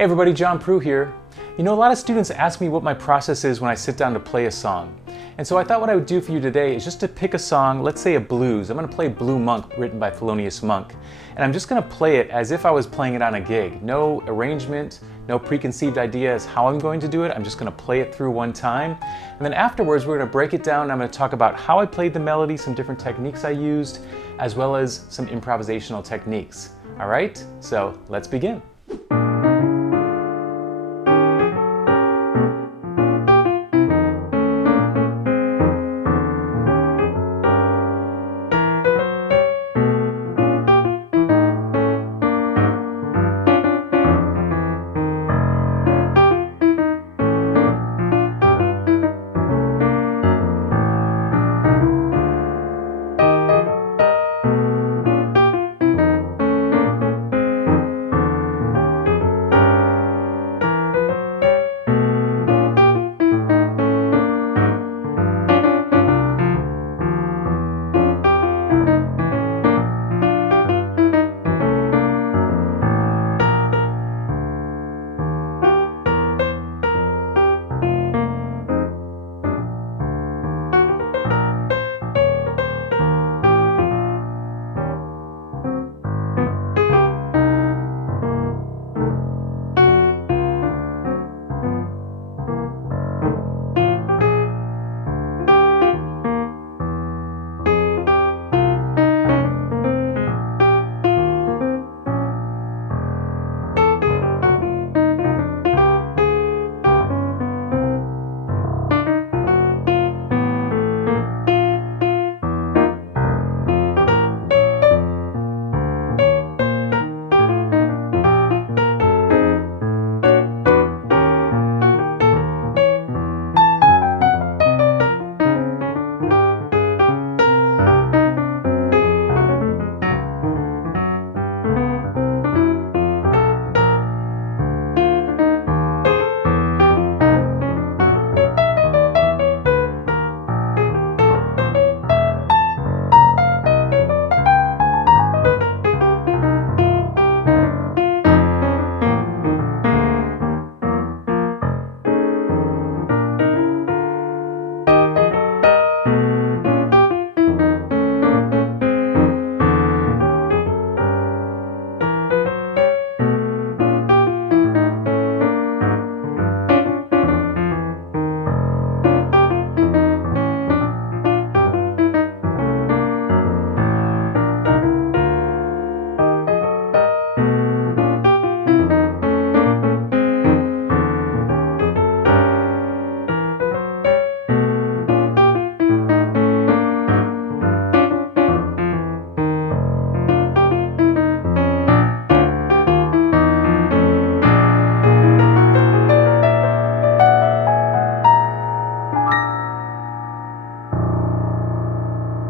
Hey everybody, John Proulx here. You know, a lot of students ask me what my process is when I sit down to play a song. And so I thought what I would do for you today is just to pick a song, let's say a blues. I'm going to play Blue Monk, written by Thelonious Monk. And I'm just going to play it as if I was playing it on a gig. No arrangement, no preconceived idea as how I'm going to do it. I'm just going to play it through one time. And then afterwards, we're going to break it down and I'm going to talk about how I played the melody, some different techniques I used, as well as some improvisational techniques. All right, so let's begin.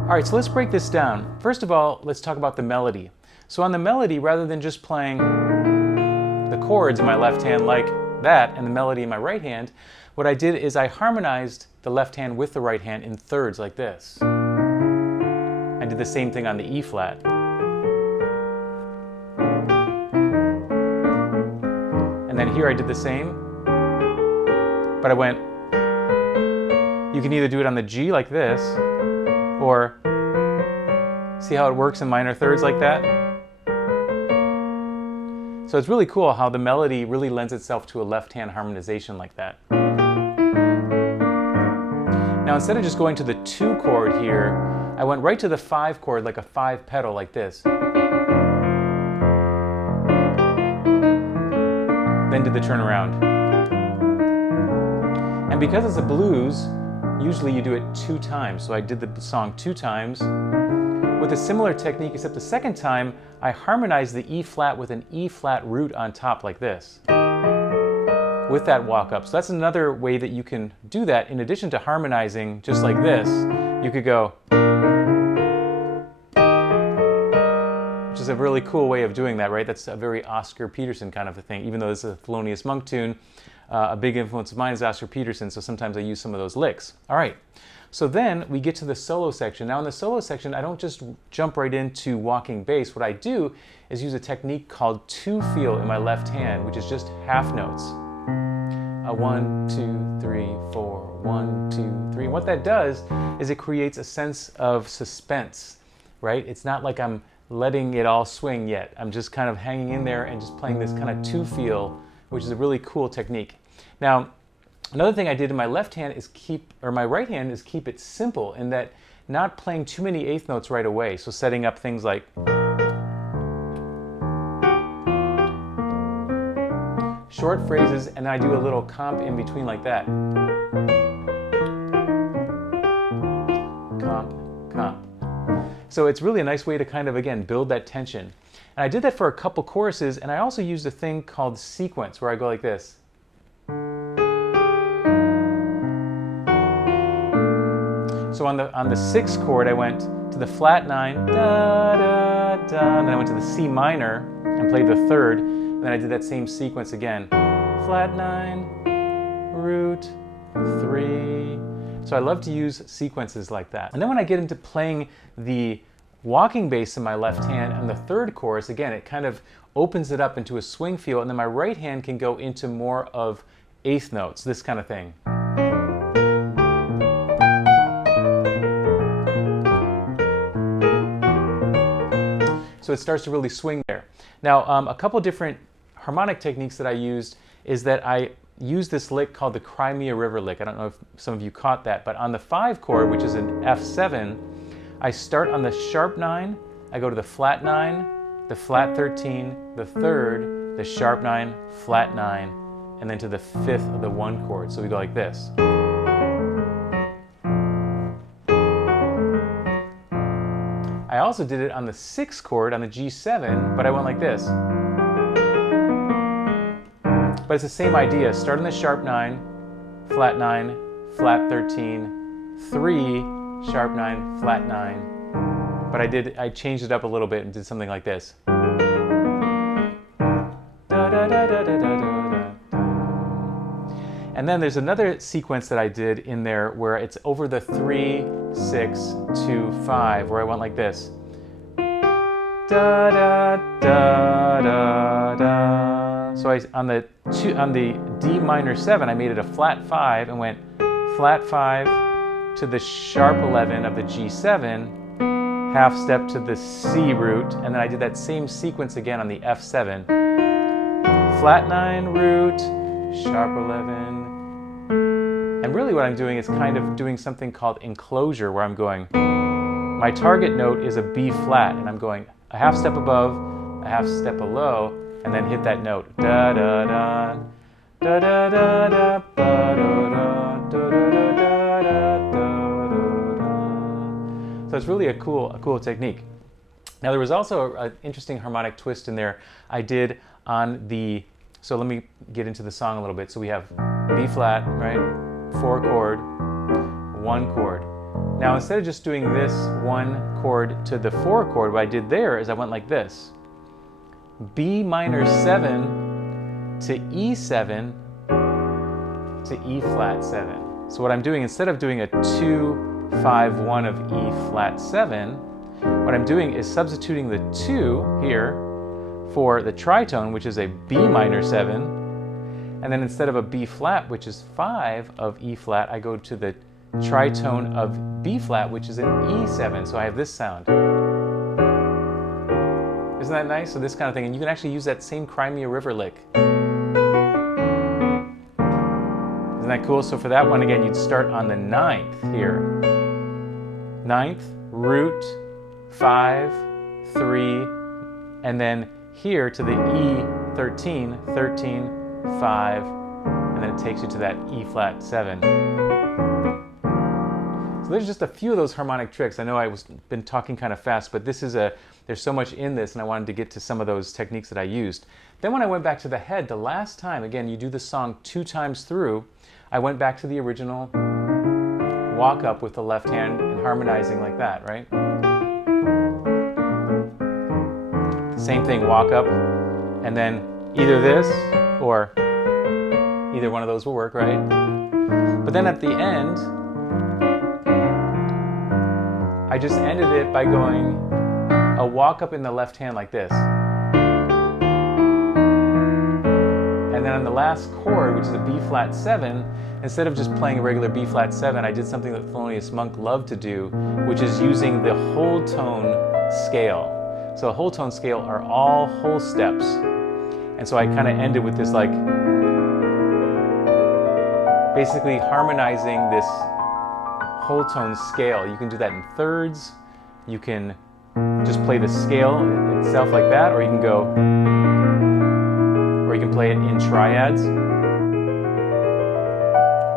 All right, so let's break this down. First of all, let's talk about the melody. So on the melody, rather than just playing the chords in my left hand like that and the melody in my right hand, what I did is I harmonized the left hand with the right hand in thirds like this. I did the same thing on the E flat. And then here I did the same, but I went, you can either do it on the G like this, or see how it works in minor thirds like that? So it's really cool how the melody really lends itself to a left-hand harmonization like that. Now instead of just going to the 2 chord here, I went right to the 5 chord like a 5 pedal like this. Then did the turnaround. And because it's a blues, usually you do it 2 times. So I did the song 2 times with a similar technique, except the second time I harmonized the E flat with an E flat root on top like this with that walk up. So that's another way that you can do that. In addition to harmonizing just like this, you could go, which is a really cool way of doing that, right? That's a very Oscar Peterson kind of a thing, even though this is a Thelonious Monk tune. A big influence of mine is Oscar Peterson, so sometimes I use some of those licks. All right, So then we get to the solo section. Now in the solo section, I don't just jump right into walking bass. What I do is use a technique called two feel in my left hand, which is just half notes. 1, 2, 3, 4, 1, 2, 3. And what that does is it creates a sense of suspense, right? It's not like I'm letting it all swing yet. I'm just kind of hanging in there and just playing this kind of two feel, which is a really cool technique. Now, another thing I did in my left hand is my right hand is keep it simple in that not playing too many eighth notes right away. So setting up things like short phrases, and then I do a little comp in between like that. Comp, comp. So it's really a nice way to kind of, again, build that tension. And I did that for a couple choruses, and I also used a thing called sequence, where I go like this. So on the sixth chord, I went to the flat 9, da, da, da, and then I went to the C minor and played the third, and then I did that same sequence again. Flat 9, root, 3. So I love to use sequences like that. And then when I get into playing the walking bass in my left hand on the third chorus, again, it kind of opens it up into a swing feel, and then my right hand can go into more of eighth notes, this kind of thing. So it starts to really swing there. Now, a couple different harmonic techniques that I used is that I use this lick called the Crimea River lick. I don't know if some of you caught that, but on the 5 chord, which is an F7, I start on the sharp 9, I go to the flat 9, the flat 13, the third, the sharp 9, flat 9, and then to the 5th of the 1 chord. So we go like this. I also did it on the 6th chord on the G7, but I went like this. But it's the same idea. Start on the sharp 9, flat 9, flat 13, 3, sharp 9, flat 9. But I changed it up a little bit and did something like this. And then there's another sequence that I did in there where it's over the 3, 6, 2, 5, where I went like this. Da da da da da. So on the D minor 7, I made it a flat 5 and went flat 5 to the sharp 11 of the G7, half step to the C root, and then I did that same sequence again on the F7. Flat 9 root, sharp 11. And really what I'm doing is kind of doing something called enclosure, where I'm going, my target note is a B flat, and I'm going a half step above, a half step below, and then hit that note. Da da da, da da da da, ba da da, da da da da da da. So it's really a cool technique. Now there was also an interesting harmonic twist in there I did on the, so let me get into the song a little bit. So we have B flat, right? 4 chord, 1 chord. Now instead of just doing this 1 chord to the 4 chord, what I did there is I went like this. B minor 7 to E7 to E flat 7. So what I'm doing, instead of doing a 2, 5, 1 of E flat 7, what I'm doing is substituting the 2 here for the tritone, which is a B minor 7, and then instead of a B flat, which is 5 of E flat, I go to the tritone of B flat, which is an E7, so I have this sound. Isn't that nice? So this kind of thing, and you can actually use that same Crimea River lick. Isn't that cool? So for that one, again, you'd start on the 9th here. 9th, root, 5, 3, and then here to the E13, 13, 5, and then it takes you to that E flat 7. So there's just a few of those harmonic tricks. I know been talking kind of fast, but there's so much in this, and I wanted to get to some of those techniques that I used. Then when I went back to the head, the last time, again, you do the song 2 times through, I went back to the original walk up with the left hand and harmonizing like that, right? Same thing, walk up, and then either this or either one of those will work, right? But then at the end, I just ended it by going a walk up in the left hand like this. And then on the last chord, which is a B flat 7, instead of just playing a regular B flat 7, I did something that Thelonious Monk loved to do, which is using the whole tone scale. So a whole tone scale are all whole steps. And so I kind of ended with this, like, basically harmonizing this whole tone scale. You can do that in thirds. You can just play the scale itself like that, or you can go, or you can play it in triads,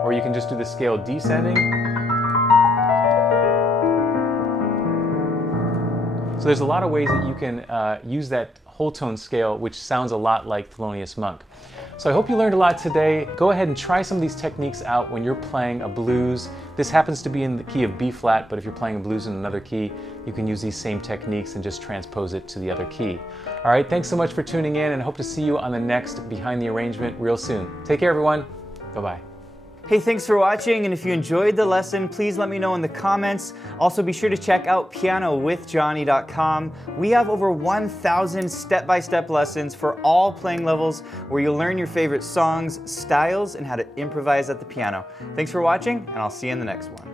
or you can just do the scale descending. So there's a lot of ways that you can use that whole tone scale, which sounds a lot like Thelonious Monk. So I hope you learned a lot today. Go ahead and try some of these techniques out when you're playing a blues. This happens to be in the key of B flat, but if you're playing a blues in another key, you can use these same techniques and just transpose it to the other key. All right, thanks so much for tuning in, and I hope to see you on the next Behind the Arrangement real soon. Take care, everyone. Bye-bye. Hey, thanks for watching, and if you enjoyed the lesson, please let me know in the comments. Also, be sure to check out pianowithjonny.com. We have over 1,000 step-by-step lessons for all playing levels where you'll learn your favorite songs, styles, and how to improvise at the piano. Thanks for watching, and I'll see you in the next one.